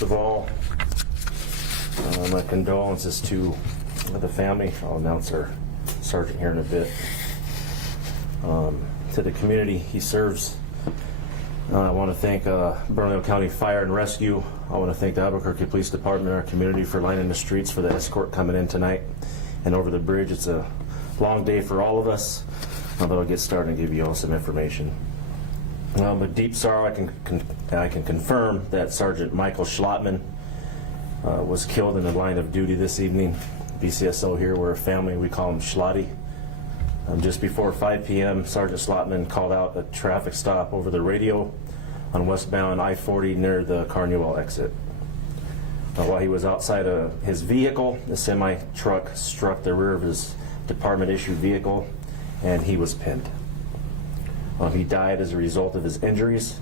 First of all, my condolences to the family. I'll announce our sergeant here in a bit. To the community he serves, I want to thank Bernalillo County Fire and Rescue. I want to thank the Albuquerque Police Department and our community for lining the streets for the escort coming in tonight and over the bridge. It's a long day for all of us, but I'll get started and give you all some information. With deep sorrow, I can confirm that Sergeant Michael Schlottman was killed in the line of duty this evening. BCSO here, we're a family, we call him Schlotty. Just before 5 p.m., Sergeant Schlottman called out a traffic stop over the radio on westbound I-40 near the Carnival exit. While he was outside of his vehicle, the semi-truck struck the rear of his department-issued vehicle, and he was pinned. He died as a result of his injuries.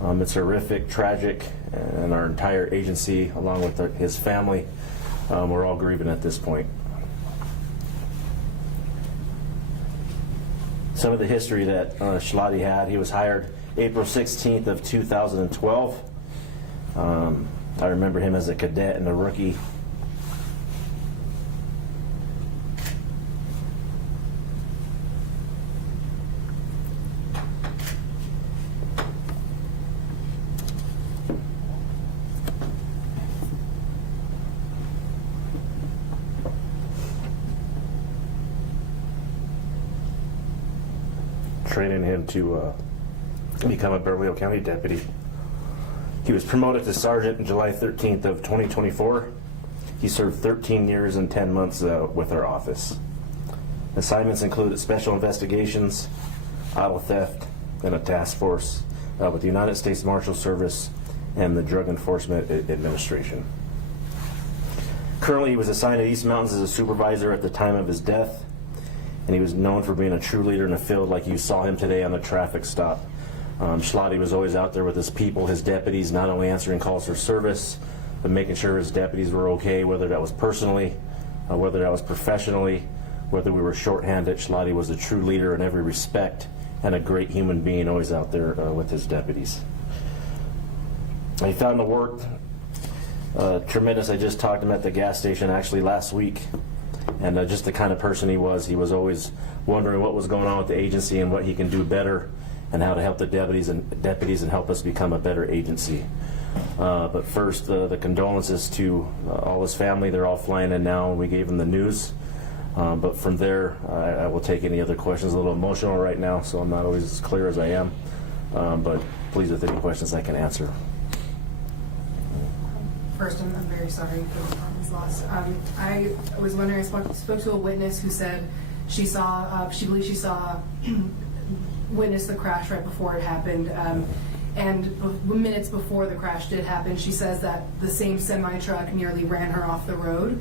It's horrific, tragic, and our entire agency, along with his family, we're all grieving at this point. Some of the history that Schlotty had: he was hired April 16th of 2012. I remember him as a cadet and a rookie. Training him to become a Bernalillo County deputy. He was promoted to sergeant on July 13th of 2024. He served 13 years and 10 months with our office. Assignments included special investigations, auto theft, and a task force with the United States Marshal Service and the Drug Enforcement Administration. Currently, he was assigned to East Mountains as a supervisor at the time of his death, and he was known for being a true leader in the field, like you saw him today on the traffic stop. Schlotty was always out there with his people, his deputies, not only answering calls for service, but making sure his deputies were okay, whether that was personally, whether that was professionally, whether we were shorthanded. Schlotty was a true leader in every respect and a great human being, always out there with his deputies. He found the work tremendous. I just talked to him at the gas station actually last week. And just the kind of person he was always wondering what was going on with the agency and what he can do better and how to help the deputies and help us become a better agency. But first, the condolences to all his family. They're all flying in now, and we gave them the news. But from there, I will take any other questions. A little emotional right now, so I'm not always as clear as I am. But please, with any questions I can answer. First, I'm very sorry for his loss. I was wondering, I spoke to a witness who said she believes she saw witnessed the crash right before it happened. And minutes before the crash did happen, she says that the same semi-truck nearly ran her off the road.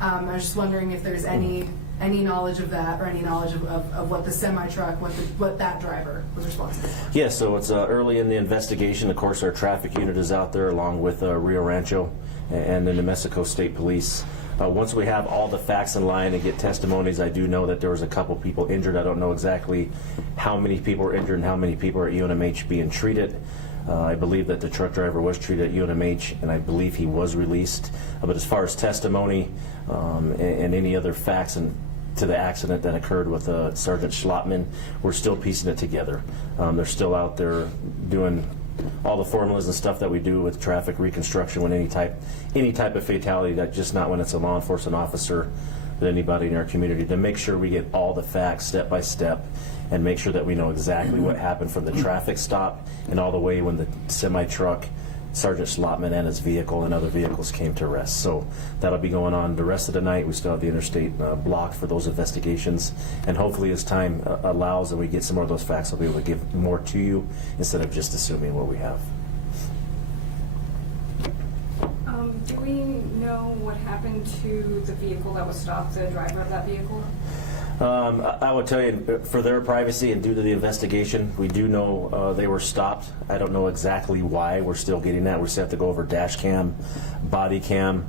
I was just wondering if there's any knowledge of that, or any knowledge of what the semi-truck, what that driver was responsible for. Yeah, so it's early in the investigation. Of course, our traffic unit is out there along with Rio Rancho and the New Mexico State Police. Once we have all the facts in line and get testimonies, I do know that there was a couple people injured. I don't know exactly how many people are injured and how many people are at UNMH being treated. I believe that the truck driver was treated at UNMH, and I believe he was released. But as far as testimony and any other facts and to the accident that occurred with Sergeant Schlottman, we're still piecing it together. They're still out there doing all the formulas and stuff that we do with traffic reconstruction when any type of fatality, that just not when it's a law enforcement officer, but anybody in our community, to make sure we get all the facts step by step and make sure that we know exactly what happened from the traffic stop and all the way when the semi-truck, Sergeant Schlottman and his vehicle and other vehicles came to rest. So that'll be going on the rest of the night. We still have the interstate blocked for those investigations, and hopefully as time allows and we get some more of those facts, I'll be able to give more to you instead of just assuming what we have. Do we know what happened to the vehicle that was stopped, the driver of that vehicle? I would tell you, for their privacy and due to the investigation, we do know they were stopped. I don't know exactly why. We're still getting that. We still have to go over dash cam, body cam.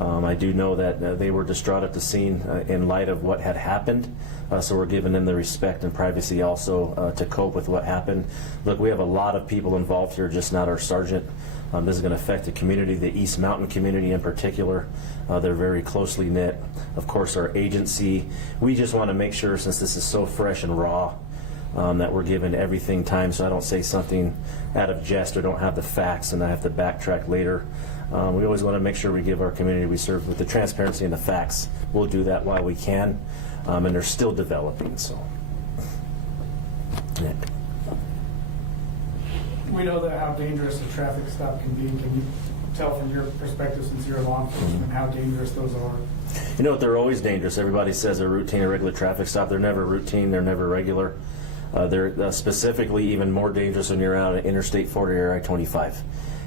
I do know that they were distraught at the scene in light of what had happened, so we're giving them the respect and privacy also to cope with what happened. Look, we have a lot of people involved here, just not our sergeant. This is going to affect the community, the East Mountain community in particular. They're very closely knit. Of course, our agency, we just want to make sure, since this is so fresh and raw, that we're giving everything time, so I don't say something out of jest or don't have the facts and I have to backtrack later. We always want to make sure we give our community we serve with the transparency and the facts. We'll do that while we can, and they're still developing. So, Nick. We know that how dangerous a traffic stop can be. Can you tell from your perspective, since you're a law enforcement, how dangerous those are? You know what? They're always dangerous. Everybody says a routine or regular traffic stop. They're never routine. They're never regular. They're specifically even more dangerous when you're out on Interstate 40 or I-25.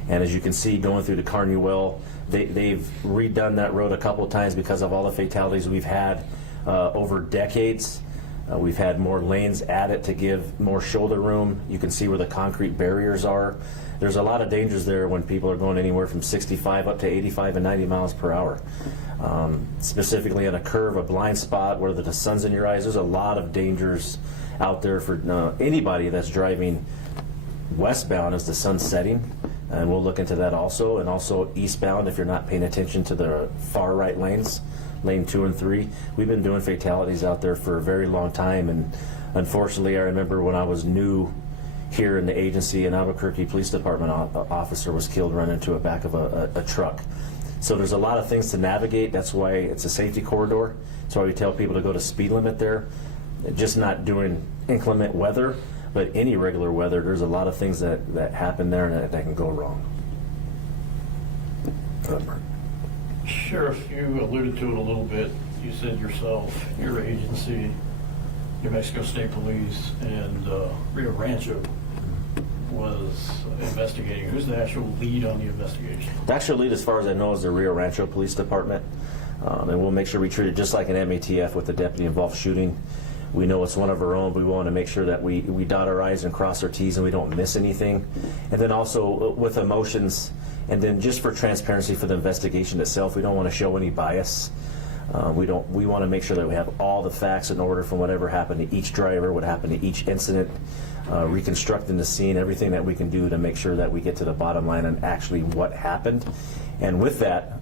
And as you can see, going through the Carnuel, they've redone that road a couple of times because of all the fatalities we've had over decades. We've had more lanes added to give more shoulder room. You can see where the concrete barriers are. There's a lot of dangers there when people are going anywhere from 65 up to 85 and 90 miles per hour. Specifically on a curve, a blind spot, where the sun's in your eyes, there's a lot of dangers out there for anybody that's driving westbound as the sun's setting. And we'll look into that also. And also eastbound, if you're not paying attention to the far right lanes, lane 2 and 3. We've been doing fatalities out there for a very long time, and unfortunately I remember when I was new here in the agency, an Albuquerque Police Department officer was killed running into the back of a truck. So there's a lot of things to navigate. That's why it's a safety corridor. That's why we tell people to go to speed limit there. Just not during inclement weather, but any regular weather, there's a lot of things that happen there and that can go wrong. Go ahead, Mark. Sheriff, you alluded to it a little bit. You said yourself, your agency, New Mexico State Police, and Rio Rancho was investigating. Who's the actual lead on the investigation? The actual lead, as far as I know, is the Rio Rancho Police Department. And we'll make sure we treat it just like an MATF with the deputy-involved shooting. We know it's one of our own, but we want to make sure that we dot our I's and cross our T's and we don't miss anything. And then also with emotions, and then just for transparency for the investigation itself, we don't want to show any bias. We want to make sure that we have all the facts in order from whatever happened to each driver, what happened to each incident, reconstructing the scene, everything that we can do to make sure that we get to the bottom line and actually what happened. And with that,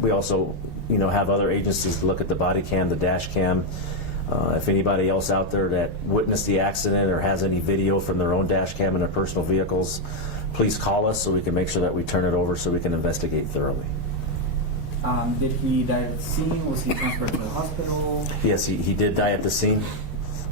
we also have other agencies to look at the body cam, the dash cam. If anybody else out there that witnessed the accident or has any video from their own dash cam in their personal vehicles, please call us so we can make sure that we turn it over so we can investigate thoroughly. Did he die at the scene? Was he transported to the hospital? Yes, he did die at the scene.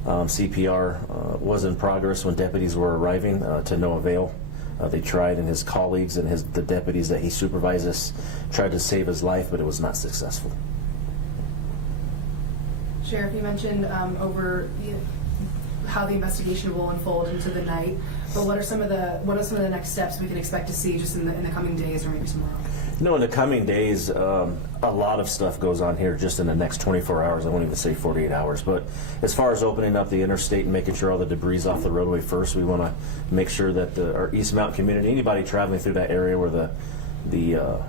CPR was in progress when deputies were arriving, to no avail. They tried, and his colleagues and the deputies that he supervises tried to save his life, but it was not successful. Sheriff, you mentioned how the investigation will unfold into the night, but what are some of the next steps we can expect to see just in the coming days or maybe tomorrow? In the coming days, a lot of stuff goes on here just in the next 24 hours. I won't even say 48 hours. But as far as opening up the interstate and making sure all the debris is off the roadway first, we want to make sure that our East Mountain community, anybody traveling through that area where the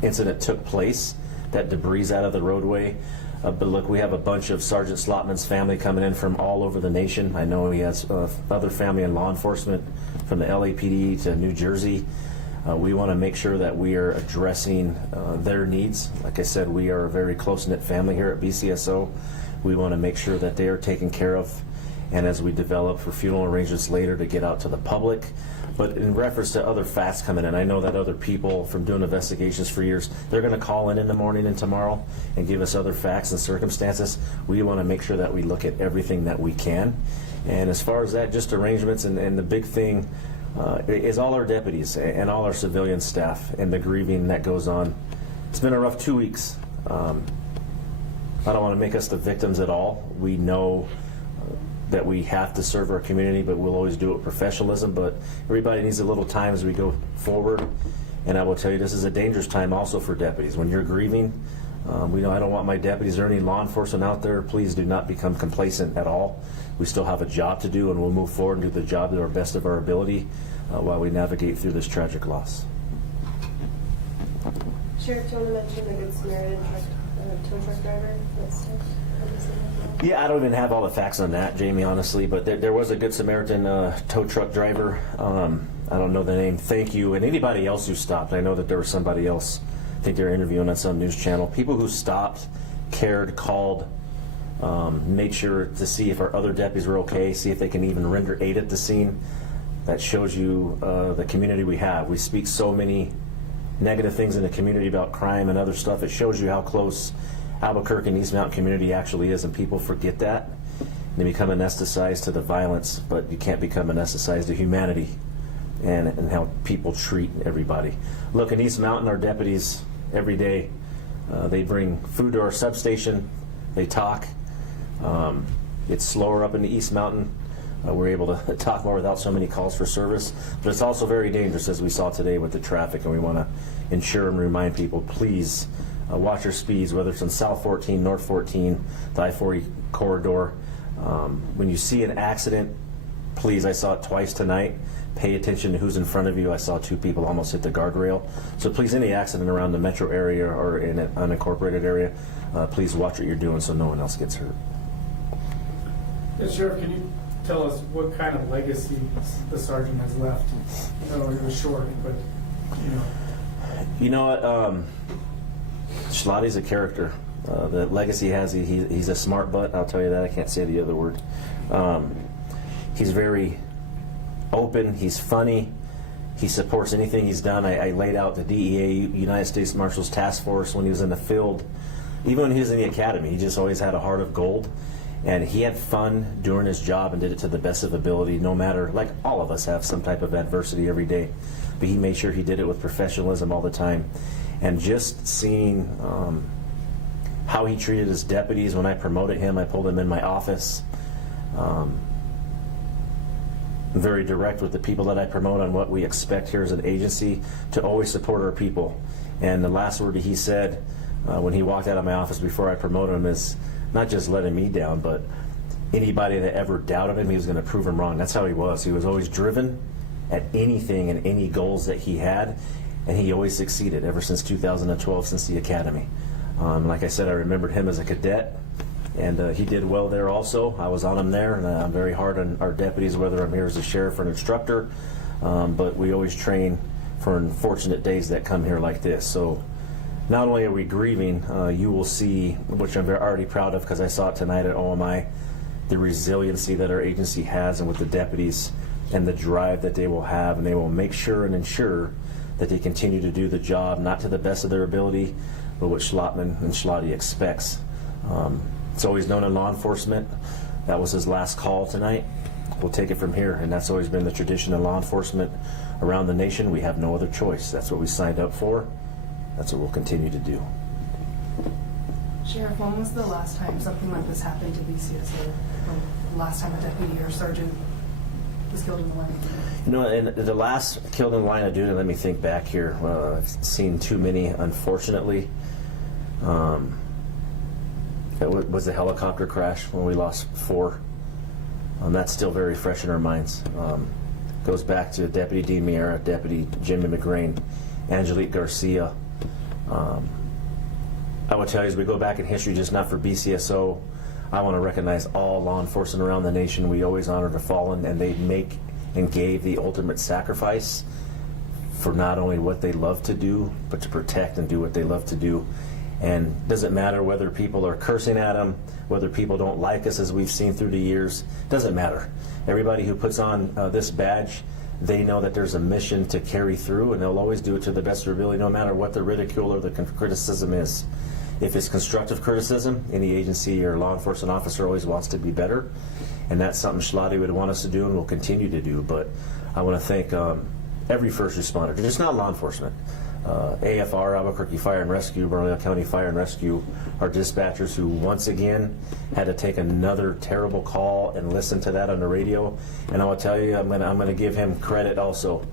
incident took place, that debris is out of the roadway. But look, we have a bunch of Sergeant Schlottman's family coming in from all over the nation. I know he has other family in law enforcement from the LAPD to New Jersey. We want to make sure that we are addressing their needs. Like I said, we are a very close-knit family here at BCSO. We want to make sure that they are taken care of, and as we develop for funeral arrangements later to get out to the public. But in reference to other facts coming in, I know that other people from doing investigations for years, they're going to call in the morning and tomorrow and give us other facts and circumstances. We want to make sure that we look at everything that we can. And as far as that, just arrangements, and the big thing is all our deputies and all our civilian staff and the grieving that goes on. It's been a rough 2 weeks. I don't want to make us the victims at all. We know that we have to serve our community, but we'll always do it with professionalism. But everybody needs a little time as we go forward. And I will tell you, this is a dangerous time also for deputies. When you're grieving, I don't want my deputies or any law enforcement out there, please do not become complacent at all. We still have a job to do, and we'll move forward and do the job to our best of our ability while we navigate through this tragic loss. Sheriff, do you want to mention the Good Samaritan tow truck driver? Yeah, I don't even have all the facts on that, Jamie, honestly, but there was a Good Samaritan tow truck driver. I don't know the name. Thank you. And anybody else who stopped. I know that there was somebody else. I think they were interviewing on some news channel. People who stopped, cared, called, made sure to see if our other deputies were okay, see if they can even render aid at the scene. That shows you the community we have. We speak so many negative things in the community about crime and other stuff. It shows you how close Albuquerque and East Mountain community actually is, and people forget that. They become anesthetized to the violence, but you can't become anesthetized to humanity and how people treat everybody. Look, in East Mountain, our deputies every day, they bring food to our substation, they talk. It's slower up in the East Mountain. We're able to talk more without so many calls for service, but it's also very dangerous, as we saw today with the traffic, and we want to ensure and remind people, please watch your speeds, whether it's on South 14, North 14, the I-40 corridor. When you see an accident, please, I saw it twice tonight, pay attention to who's in front of you. I saw 2 people almost hit the guardrail. So please, any accident around the metro area or in an unincorporated area, please watch what you're doing so no one else gets hurt. Yeah, Sheriff, can you tell us what kind of legacy the sergeant has left? I know it was short, but you know. You know what? Schlotty's a character. The legacy he has, he's a smart butt, I'll tell you that. I can't say the other word. He's very open, he's funny, he supports anything he's done. I laid out the DEA, United States Marshals Task Force, when he was in the field. Even when he was in the academy, he just always had a heart of gold. And he had fun doing his job and did it to the best of ability, no matter, like all of us have some type of adversity every day. But he made sure he did it with professionalism all the time. And just seeing how he treated his deputies when I promoted him, I pulled him in my office. Very direct with the people that I promote on what we expect here as an agency to always support our people. And the last word he said when he walked out of my office before I promoted him is not just letting me down, but anybody that ever doubted him, he was going to prove him wrong. That's how he was. He was always driven at anything and any goals that he had, and he always succeeded ever since 2012, since the academy. Like I said, I remembered him as a cadet, and he did well there also. I was on him there, and I'm very hard on our deputies, whether I'm here as a sheriff or an instructor, but we always train for unfortunate days that come here like this. So not only are we grieving, you will see, which I'm already proud of because I saw it tonight at OMI, the resiliency that our agency has and with the deputies and the drive that they will have, and they will make sure and ensure that they continue to do the job, not to the best of their ability, but what Schlottman and Schlotty expects. It's always known in law enforcement. That was his last call tonight. We'll take it from here, and that's always been the tradition in law enforcement around the nation. We have no other choice. That's what we signed up for. That's what we'll continue to do. Sheriff, when was the last time something like this happened to BCSO? The last time a deputy or sergeant was killed in the line of duty? You know, and the last killed in the line of duty, let me think back here. I've seen too many, unfortunately. It was the helicopter crash when we lost 4. That's still very fresh in our minds. Goes back to Deputy Dean Miera, Deputy Jimmy McGrain, Angelique Garcia. I will tell you, as we go back in history, just not for BCSO, I want to recognize all law enforcement around the nation. We always honor the fallen, and they make and gave the ultimate sacrifice for not only what they love to do, but to protect and do what they love to do. And it doesn't matter whether people are cursing at them, whether people don't like us, as we've seen through the years. It doesn't matter. Everybody who puts on this badge, they know that there's a mission to carry through, and they'll always do it to the best of their ability, no matter what the ridicule or the criticism is. If it's constructive criticism, any agency or law enforcement officer always wants to be better, and that's something Schlotty would want us to do and will continue to do. But I want to thank every first responder, just not law enforcement. AFR, Albuquerque Fire and Rescue, Bernalillo County Fire and Rescue, our dispatchers who once again had to take another terrible call and listen to that on the radio. And I will tell you, I'm going to give him credit also.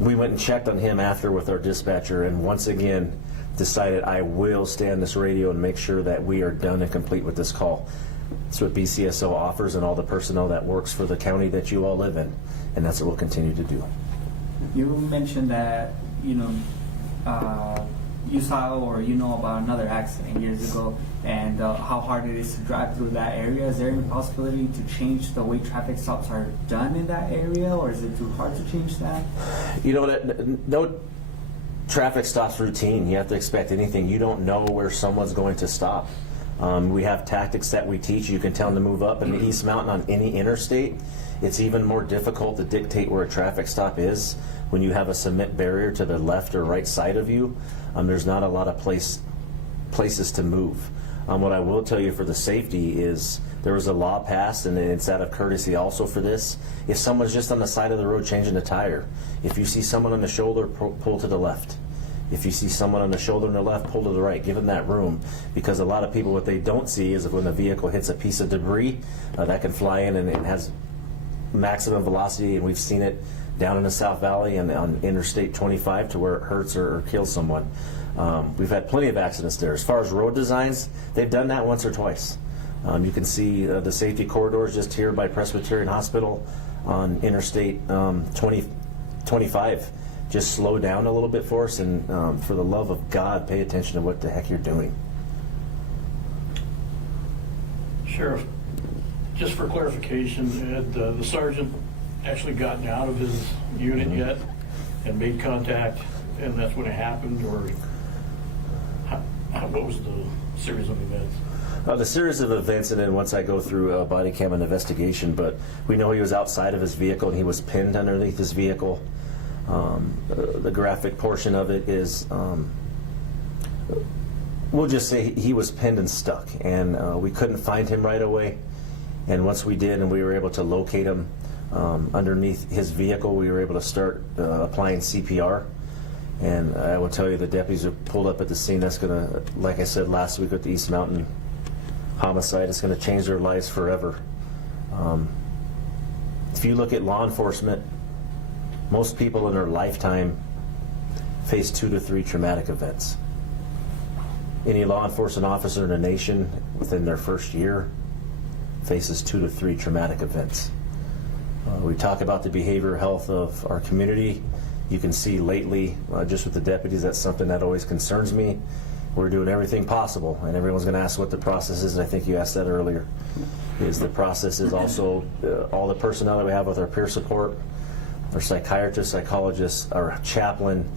We went and checked on him after with our dispatcher, and once again decided, I will stay on this radio and make sure that we are done and complete with this call. That's what BCSO offers, and all the personnel that works for the county that you all live in, and that's what we'll continue to do. You mentioned that, you saw or you know about another accident years ago, and how hard it is to drive through that area. Is there any possibility to change the way traffic stops are done in that area, or is it too hard to change that? You know, no traffic stops routine. You have to expect anything. You don't know where someone's going to stop. We have tactics that we teach. You can tell them to move up in the East Mountain on any interstate. It's even more difficult to dictate where a traffic stop is when you have a cement barrier to the left or right side of you. There's not a lot of places to move. What I will tell you for the safety is there was a law passed, and it's out of courtesy also for this. If someone's just on the side of the road changing a tire, if you see someone on the shoulder, pull to the left. If you see someone on the shoulder on the left, pull to the right. Give them that room, because a lot of people, what they don't see is when the vehicle hits a piece of debris, that can fly in and it has maximum velocity, and we've seen it down in the South Valley and on Interstate 25 to where it hurts or kills someone. We've had plenty of accidents there. As far as road designs, they've done that once or twice. You can see the safety corridors just here by Presbyterian Hospital on Interstate 25. Just slow down a little bit for us, and for the love of God, pay attention to what the heck you're doing. Sheriff, just for clarification, had the sergeant actually gotten out of his unit yet and made contact, and that's when it happened, or what was the series of events? The series of events, and then once I go through a body cam and investigation, but we know he was outside of his vehicle and he was pinned underneath his vehicle. The graphic portion of it is, we'll just say he was pinned and stuck, and we couldn't find him right away. And once we did, and we were able to locate him underneath his vehicle, we were able to start applying CPR. And I will tell you, the deputies are pulled up at the scene. That's going to, like I said last week with the East Mountain homicide, it's going to change their lives forever. If you look at law enforcement, most people in their lifetime face 2 to 3 traumatic events. Any law enforcement officer in the nation within their first year faces 2 to 3 traumatic events. We talk about the behavioral health of our community. You can see lately, just with the deputies, that's something that always concerns me. We're doing everything possible, and everyone's going to ask what the process is, and I think you asked that earlier. Is the process is also all the personnel that we have with our peer support, our psychiatrists, psychologists, our chaplain,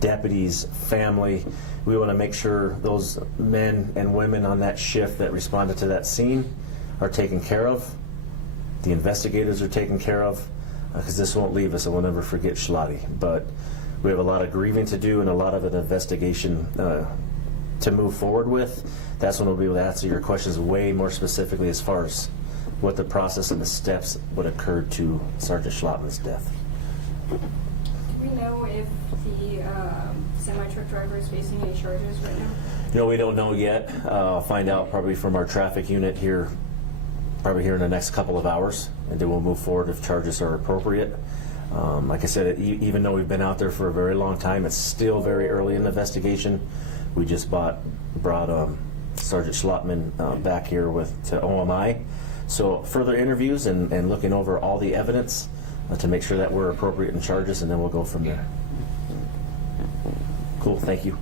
deputies, family. We want to make sure those men and women on that shift that responded to that scene are taken care of. The investigators are taken care of, because this won't leave us, and we'll never forget Schlottman. But we have a lot of grieving to do and a lot of an investigation to move forward with. That's when we'll be able to answer your questions way more specifically as far as what the process and the steps would occur to Sergeant Schlottman's death. Do we know if the semi-truck driver is facing any charges right now? No, we don't know yet. I'll find out probably from our traffic unit here, probably here in the next couple of hours, and then we'll move forward if charges are appropriate. Like I said, even though we've been out there for a very long time, it's still very early in the investigation. We just brought Sergeant Schlottman back here to OMI. So further interviews and looking over all the evidence to make sure that we're appropriate in charges, and then we'll go from there. Cool, thank you.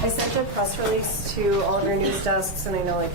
I sent a press release to all of your news desks, and I know like